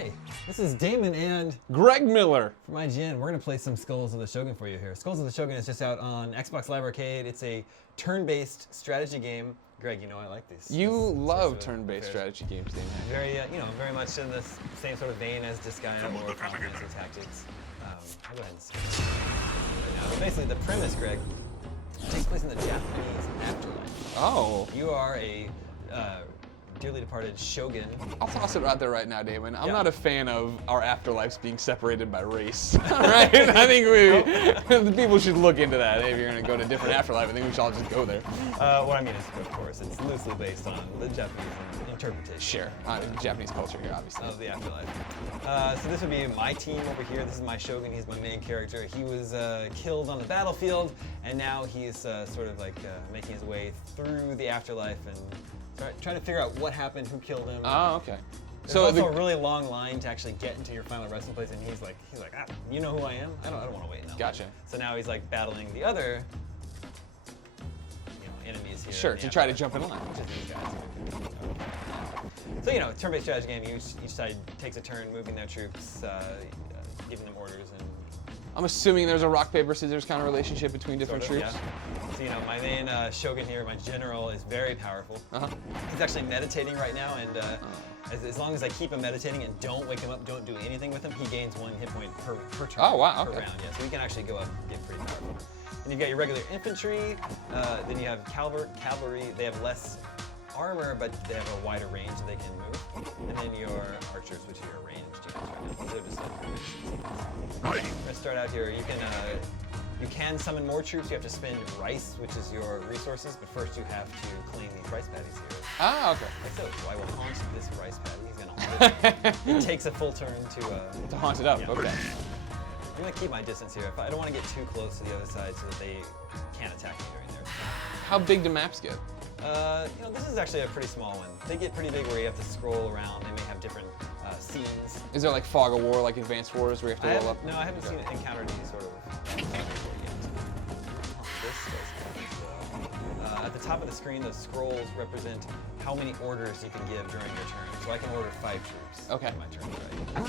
Hi, this is Daemon and Greg Miller from IGN. We're going to play some Skulls of the Shogun for you here. Skulls of the Shogun is just out on Xbox Live Arcade. It's a turn-based strategy game. Greg, you know I like these. You love turn-based strategy games, Daemon. Very, very much in the same sort of vein as Disgaea or Final Fantasy Tactics. I'll go ahead and skip it right now. But basically, the premise, Greg, takes place in the Japanese afterlife. Oh. You are a dearly departed shogun. I'll toss it out there right now, Damon. I'm not a fan of our afterlives being separated by race. Right? I think the people should look into that. If you're going to go to a different afterlife, I think we should all just go there. What I mean is, of course, it's loosely based on the Japanese interpretation. Sure. Japanese culture here, obviously. Of the afterlife. So this would be my team over here. This is my shogun. He's my main character. He was killed on the battlefield, and now he's sort of like making his way through the afterlife and trying to figure out what happened, who killed him. Oh, okay. There's also a really long line to actually get into your final resting place, and he's like, you know who I am? I don't want to wait now. Gotcha. So now he's like battling the other, enemies here. Sure, to try to jump in line. Which is these guys. So turn-based strategy game. Each side takes a turn moving their troops, giving them orders, and I'm assuming there's a rock paper scissors kind of relationship between different troops. Yeah. So my main shogun here, my general, is very powerful. He's actually meditating right now, and as long as I keep him meditating and don't wake him up, don't do anything with him, he gains 1 hit point per turn. Oh wow, per okay. round. Yeah, so he can actually go up and get pretty powerful. And you've got your regular infantry, then you have cavalry. They have less armor, but they have a wider range that they can move. And then your archers, which are your ranged units right now. They're just I'm gonna start out here. You can summon more troops. You have to spend rice, which is your resources, but first you have to claim these rice paddies here. Ah, okay. So I will haunt this rice paddy. He's gonna haunt it. It takes a full turn to haunt it up. Yeah. Okay. I'm gonna keep my distance here. I don't want to get too close to the other side so that they can't attack me during their turn. How big do maps get? This is actually a pretty small one. They get pretty big where you have to scroll around. They may have different scenes. Is there like Fog of War, like Advanced Wars, where you have to roll up? No, I haven't encountered any sort of Fog of War yet. At the top of the screen, those scrolls represent how many orders you can give during your turn. So I can order 5 troops. Okay. My turn, right?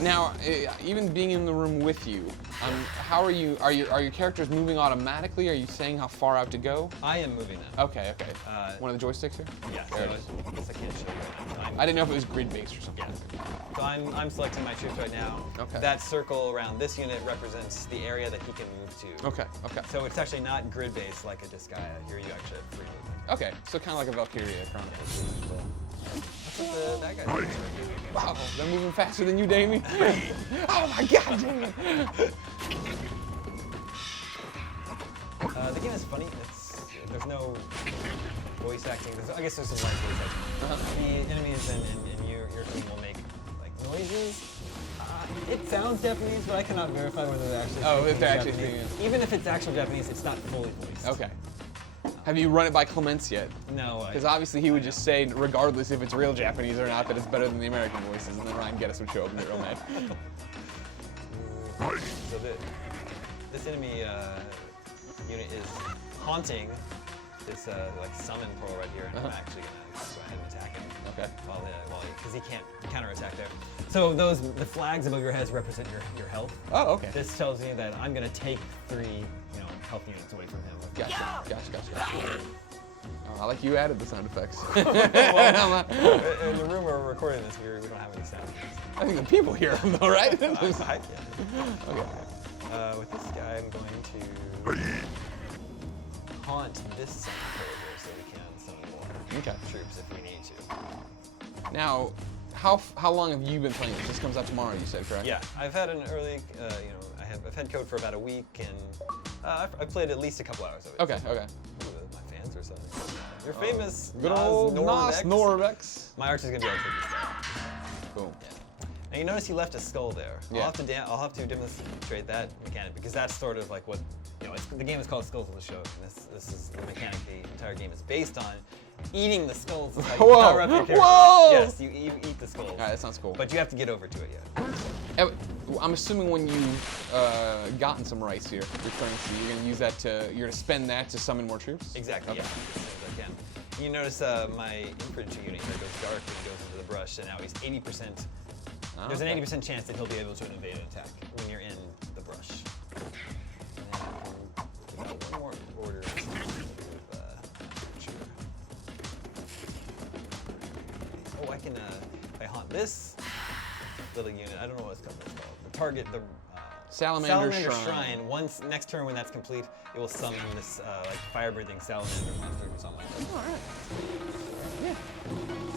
Now, even being in the room with you, how are you? Are your characters moving automatically? Are you saying how far out to go? I am moving them. Okay. One of the joysticks here? Yeah. There it is. I guess I can't show you right now. I didn't know if it was grid-based or something. Yeah. So I'm selecting my troops right now. Okay. That circle around this unit represents the area that he can move to. Okay. So it's actually not grid-based like a Disgaea. Here you actually have free movement. Okay, so kind of like a Valkyria Chronicles. That's what that guy's doing. Wow, they're moving faster than you, Damien. Oh my God, Damien. The game is funny. There's no voice acting. I guess there's some light voice acting. The enemies and your team will make like noises. It sounds Japanese, but I cannot verify whether they're actually. Oh, if they're actually Japanese. speaking it. Even if it's actual Japanese, it's not fully voiced. Okay. Have you run it by Clements yet? No. Because obviously he would just say, regardless if it's real Japanese or not, that it's better than the American voices, and then Ryan Geddes would show up and get real mad. So this enemy unit is haunting this summon pearl right here, and I'm actually gonna go ahead and attack him. Okay. Because he can't counterattack there. So the flags above your heads represent your health. Oh, okay. This tells you that I'm gonna take 3 health units away from him. Gotcha. Oh, I like you added the sound effects. Well, in the room where we're recording this, we don't have any sound effects. I think the people hear them though, right? Okay. Okay. With this guy, I'm going to haunt this summon pearl here so we can summon more troops if we need to. Now, how long have you been playing this? This comes out tomorrow, you said, correct? Yeah, I've had an early, I've had code for about a week, and I've played at least a couple hours of it. Okay. My fans or something. You're famous. Good old Norvex. My archer's gonna be able to take this guy. Cool. Yeah. Now you notice he left a skull there. Yeah. I'll have to demonstrate that mechanic because that's sort of like what the game is called Skulls of the Shogun. This is the mechanic the entire game is based on. Eating the skulls is how you power up your character. Whoa! Yes, you eat the skulls. All right, that sounds cool. But you have to get over to it yet. I'm assuming when you've gotten some rice here, your currency, you're gonna use that you're gonna spend that to summon more troops? Exactly. Okay. Yeah. As soon as I can. You notice my infantry unit here goes dark when he goes into the brush, and now he's 80%. There's an 80% chance that he'll be able to evade an attack when you're in the brush. And then one more order. Oh, I can. If I haunt this little unit, I don't know what it's called. Target the Salamander Shrine. Once next turn, when that's complete, it will summon this like fire-breathing salamander monster or something like that. All right. Yeah.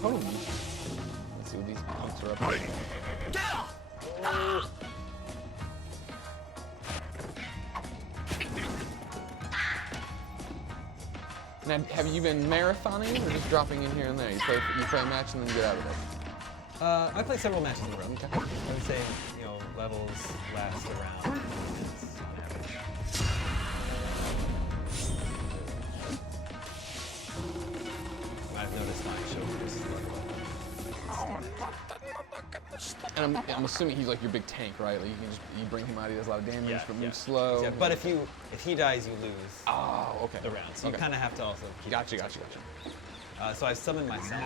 Totally. Let's see what these punks are up to. Now, have you been marathoning or just dropping in here and there? You play a match and then get out of it. I play several matches in a row. Okay. I would say, levels last around minutes on average. I've noticed my Shogun is And I'm assuming he's like your big tank, right? Like you bring him out, he does a lot of damage, but moves slow. Yeah, but if he dies, you lose. Oh, okay. The round. So you kind of have to also keep. Gotcha. So I've summoned myself.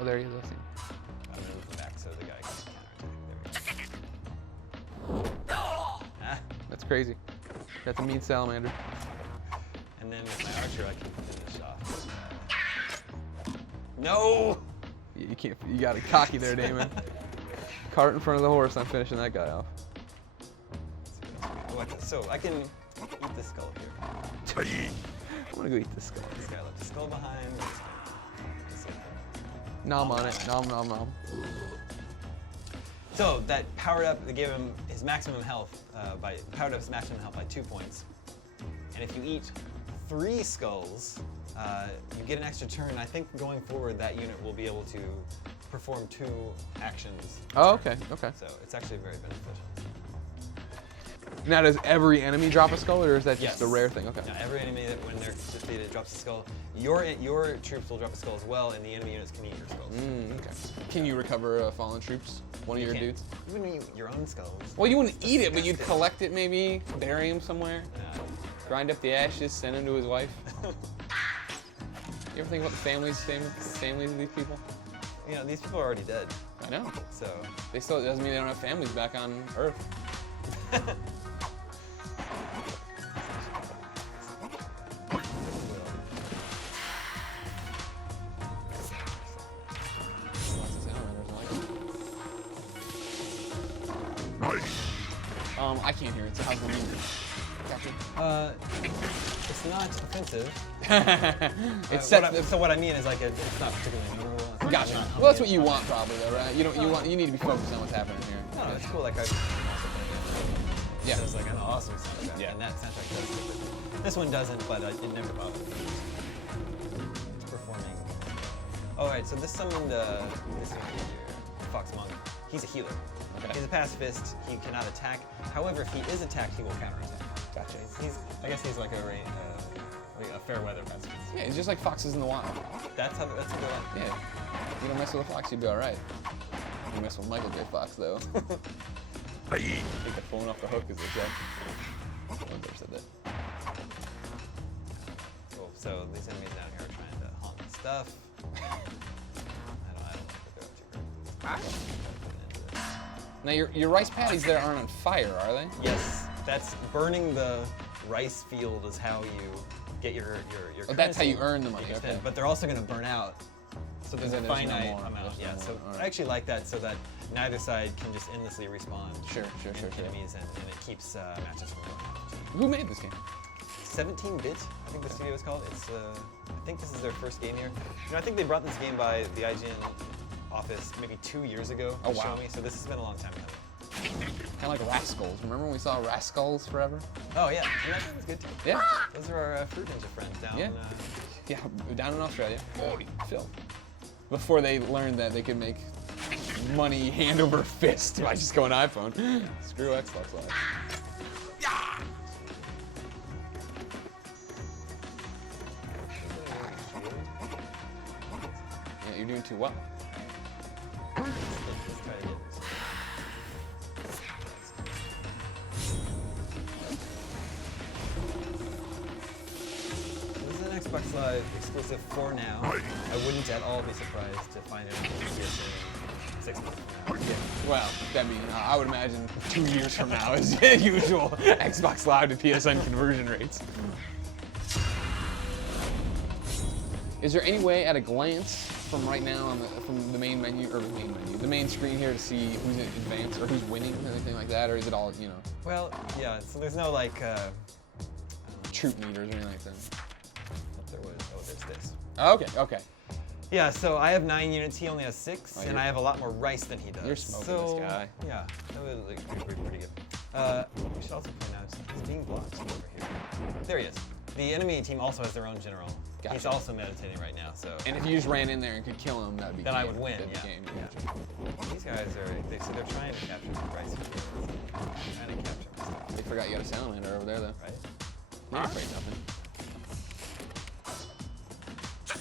Oh, there he is. I see him. I'm gonna move him back so the guy can counterattack. There That's crazy. That's a mean salamander. And then with my archer, I can finish off. No! You can't. You got it cocky there, Damon. Cart in front of the horse. I'm finishing that guy off. So I can eat the skull here. I'm gonna go eat this skull. This guy left the skull behind. Nom on it. Nom. So that powered up. They gave him his maximum health powered up his maximum health by 2 points. And if you eat 3 skulls, you get an extra turn. I think going forward, that unit will be able to perform 2 actions. Oh, okay. So it's actually very beneficial. Now, does every enemy drop a skull, or is that just a rare thing? Okay. Yeah, every enemy that when they're defeated drops a skull. Your troops will drop a skull as well, and the enemy units can eat your skulls. Okay. Can you recover fallen troops? One of your dudes? You wouldn't eat your own skulls. Well, you wouldn't eat it, but you'd collect it maybe, bury him somewhere, grind up the ashes, send him to his wife. You ever think about the families of these people? These people are already dead. I know. So It doesn't mean they don't have families back on Earth. I can't hear it, so how's the music? it's not offensive. It's so what I mean is it's not particularly memorable. Gotcha. Well, that's what you want probably, though, right? You need to be focused on what's happening here. No, it's cool. Like I'm also playing it. It's like an awesome soundtrack. Yeah. And that soundtrack does it. This one doesn't, but it never bothered me. It's performing. All right, so this summoned this unit here, Fox Monk. He's a healer. Okay. He's a pacifist. He cannot attack. However, if he is attacked, he will counterattack. Gotcha. I guess he's like a fair weather pacifist. Yeah, it's just like foxes in the wild. That's how they like. Yeah. You don't mess with a fox, you'd be all right. You mess with Michael J. Fox, though. Take the phone off the hook, as they say. Someone there said that. Cool. So these enemies down here are trying to haunt my stuff. I don't like what they're up to. Now, your rice patties there aren't on fire, are they? Yes, that's burning the rice field is how you get your currency. That's how you earn the money. Okay. But they're also going to burn out. So there's a finite amount. Yeah. So I actually like that so that neither side can just endlessly respawn. Sure. Enemies and it keeps matches from going. Who made this game? 17-bit, I think the studio is called. It's I think this is their first game here. I think they brought this game by the IGN office maybe 2 years ago to show me, so this has been a long time coming. Kind of like Rascals. Remember when we saw Rascals forever? Oh yeah, and that was good too. Yeah. Those are our Fruit Ninja friends down. Yeah, down in Australia. Phil. Before they learned that they could make money hand over fist by just going iPhone. Screw Xbox Live. Yeah, you're doing too well. Let's try to get this. This is an Xbox Live exclusive for now. I wouldn't at all be surprised to find it on PSN 6 months from now. Yeah. Well, I mean, I would imagine 2 years from now is the usual Xbox Live to PSN conversion rates. Is there any way, at a glance, from right now on from the main menu, or the main screen here, to see who's in advance or who's winning or anything like that, or is it all, you know? Well, yeah. So there's no like. Troop meters or anything like that. There was. Oh, there's this. Okay, okay. Yeah, so I have 9 units, he only has 6, Oh, and I have a lot more rice than he does. You're smoking so, this guy. Yeah, that was like, pretty good. We should also point out he's being blocked over here. There he is. The enemy team also has their own general. Gotcha. He's also meditating right now, so. And if you just ran in there and could kill him, that'd be then game. I would win, That'd be yeah. game. These guys are, so they're trying to capture the rice. Trying to capture my stuff, They forgot you got a salamander over there, though. right? You're afraid of nothing.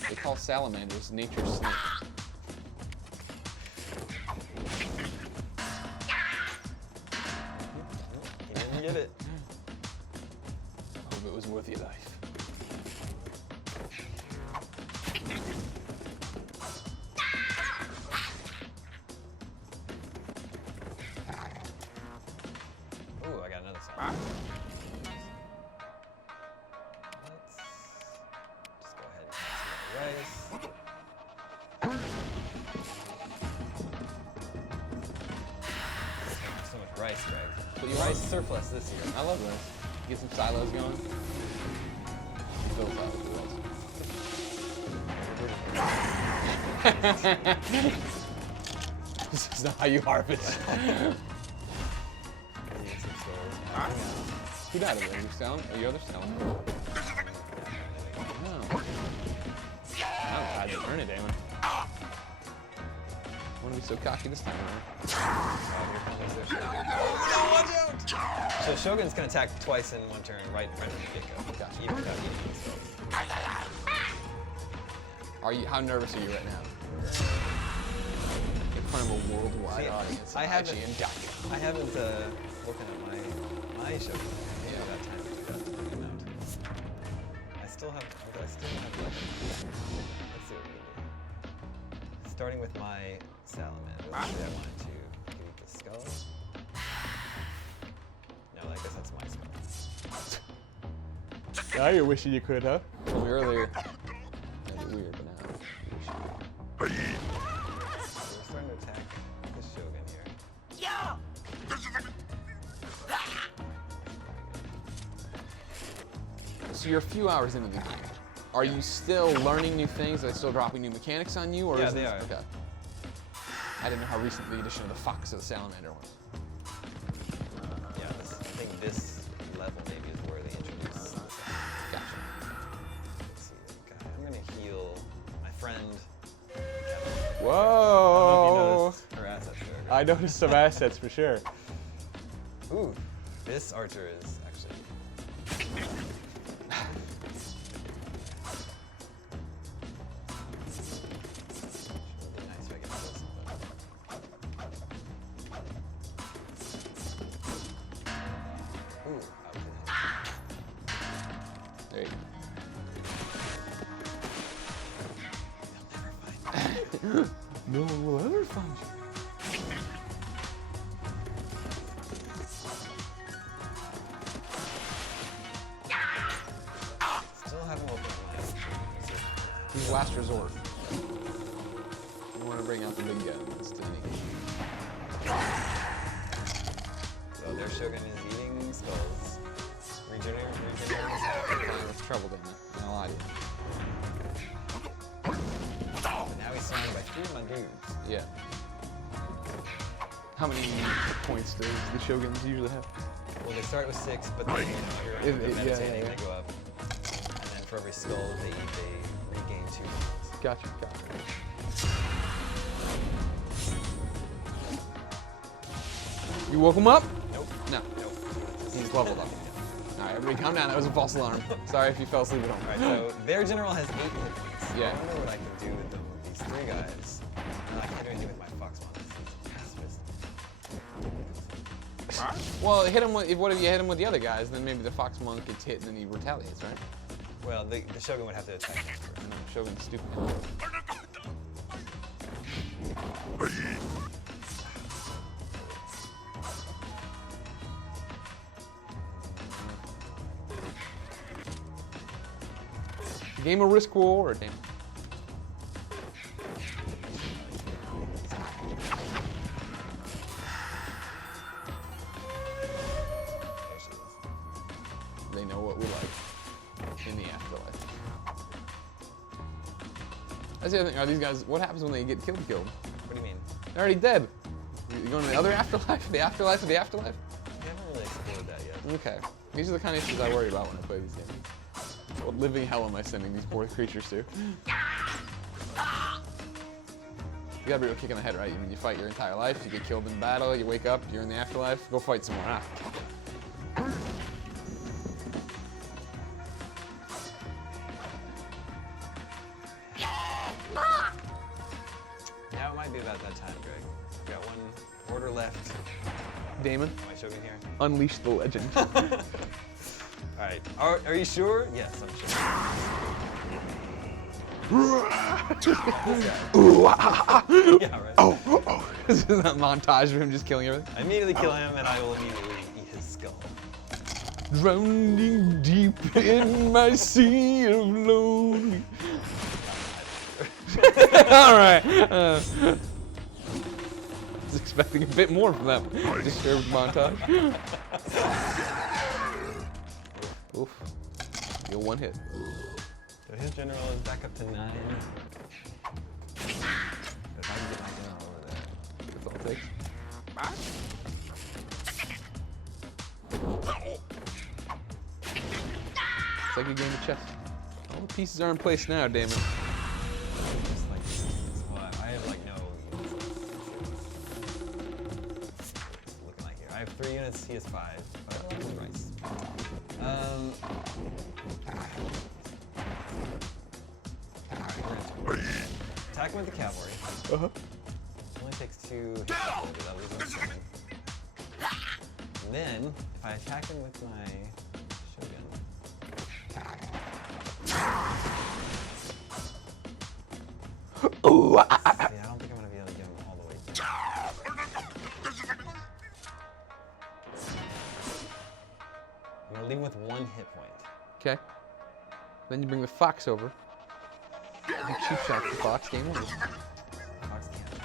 They call salamanders nature's snake. He didn't get it. I hope it was worth your life. Ooh, I got another salad. Let's just go ahead and add some rice. So much rice, Greg. But you Rice surplus this year. I love rice. Get some silos going. Fill silos. This is not how you harvest. Who died over there? You selling? Are you other selling? No. I didn't earn it, Damon. I want to be so cocky this time around. So Shogun's gonna attack twice in one turn, right from the get-go. Gotcha. Even without eating themselves. Are you? How nervous are you right now? In front of a worldwide See, audience. I haven't- IGN.com. I haven't looked at my Shogun. Yeah. That time to do that amount. I still have weapons. Let's see what we can do. Starting with my salamander. Let's say I wanted to eat the skull. No, I guess that's my skull. Now you're wishing you could, huh? Told me earlier. That'd be weird, but now. We're starting to attack the Shogun here. So you're a few hours into the game. Are you still learning new things? Are they still dropping new mechanics on you? Or Yeah, is they this, are. Okay. I didn't know how recent the addition of the fox or the salamander was. Yeah, I think this level maybe is where they introduce. Gotcha. Let's see, okay, I'm gonna heal my friend. Whoa! I don't know if you noticed her assets there. I noticed some assets for sure. Ooh, this archer is actually. It'd be nice if I could kill something. Ooh, okay. There you They'll never find me. go. No one will ever find you. Still haven't opened my. He's last resort. You want to bring out the big guns to any. So their Shogun is eating skulls. Regenerating. There's trouble in there. I'll lie to you. But now he's surrounded by 3 of my dudes. Yeah. How many points does the Shoguns usually have? Well, they start with 6, but then Yeah, they're meditating, yeah. they go up. And then for every skull that they eat, they regain 2 points. Gotcha, gotcha. You woke him up? Nope. No. Nope. He's leveled up. Alright, everybody calm down. That was a false alarm. Sorry if you fell asleep at home. Alright, so their general has 8 hit points. Yeah. I wonder what I can do with them, with these 3 guys. No, I can't do anything with my fox monsters. Well, hit him with, what if you hit him with the other guys? Then maybe the fox monk gets hit and then he retaliates, right? Well, the Shogun would have to attack him first. I know, Shogun's stupid. Game of risk war, damn. They know what we like in the afterlife. That's the other thing. Are these guys? What happens when they get killed? What do you mean? They're already dead. You going to the other afterlife? The afterlife of the afterlife? We haven't really explored that yet. Okay. These are the kind of issues I worry about when I play these games. What living hell am I sending these poor creatures to? You gotta be able to kick in the head, right? I mean, you fight your entire life, you get killed in battle, you wake up, you're in the afterlife, go fight some more. Ah. Now it might be about that time, Greg. We've got one order left. Daemon, Am I Shogun here? unleash the legend. All right. Are you sure? Yes, I'm sure. Yeah, right. Oh. This is that montage of him just killing everything. I immediately kill him, and I will immediately eat his skull. Drowning deep in my sea of lonely. All right. I was expecting a bit more from that disturbed montage. Oof. You're one hit. So his general is back up to 9. If I can get my general over there. That's all it takes. It's like a game of chess. All the pieces are in place now, Damon. Just like, well, I have like no units. Looking like here. I have 3 units, he has 5. But I like his rice. Attack him with the cavalry. Uh-huh. It only takes 2 hits. That leaves him 7. And then, if I attack him with my Shogun. Ooh, Yeah, I don't think I'm gonna be able to get him all the way down. I'm gonna leave him with 1 hit point. Okay. Then you bring the fox over. You cheap shot the fox, game over. Fox can't.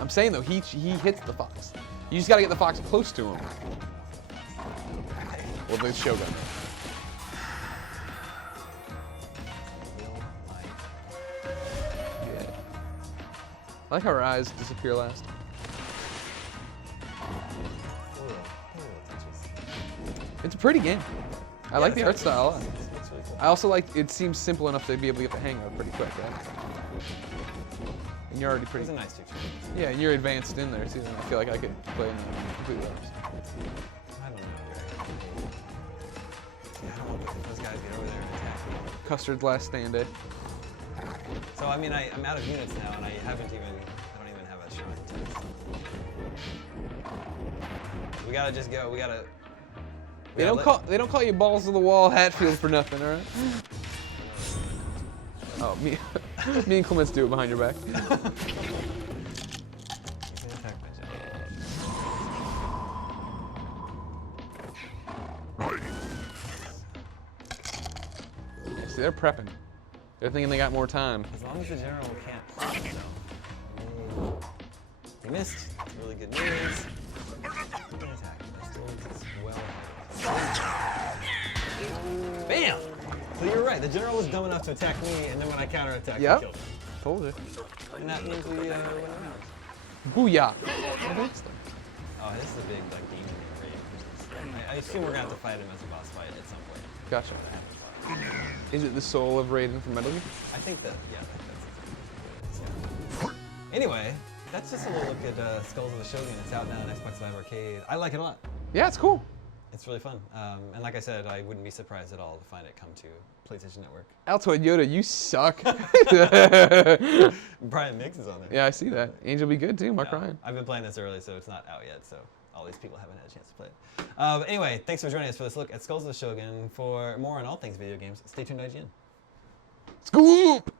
I'm saying though, he hits the fox. You just gotta get the fox close to him. Well, the Shogun. Yeah. I like how her eyes disappear last. It's a pretty game. I like the art style a lot. It's really cool. I also like, it seems simple enough to be able to get the hang of it pretty quick, right? And you're already pretty, It's a nice tutorial. yeah, and you're advanced in there too, and I feel like I could play in completely others. I don't know, Greg. Yeah, I don't want those guys to get over there and attack me. Custard's last stand day. So, I mean, I'm out of units now, and I don't even have a shrine test. We gotta just go, we gotta They don't call you balls to the wall Hatfield for nothing, all right? Oh, me and Clements do it behind your back. You can attack my Yeah, see, they're prepping. They're thinking they got more time. As long as the general can't fly, no. He missed. That's really good news. He can attack. That still is well ahead. Bam! So you're right. The general was dumb enough to attack me, and then when I counterattacked, Yep. he killed him. Told you. And that means we win the round. Booyah! Oh, this is a big like demon raid. I assume we're gonna have to fight him as a boss fight at some point. Gotcha. But I haven't fought. Is it the soul of Raiden from Metal Gear? I think that, yeah, that's it. Anyway, that's just a little look at Skulls of the Shogun. It's out now on Xbox Live Arcade. I like it a lot. Yeah, it's cool. It's really fun. And like I said, I wouldn't be surprised at all to find it come to PlayStation Network. Altoid Yoda, you suck. Brian Mix is on there. Yeah, I see that. Angel be good too, Mark No, Ryan. I've been playing this early, so it's not out yet. So all these people haven't had a chance to play it. But anyway, thanks for joining us for this look at Skulls of the Shogun. For more on all things video games, stay tuned to IGN. Scoop!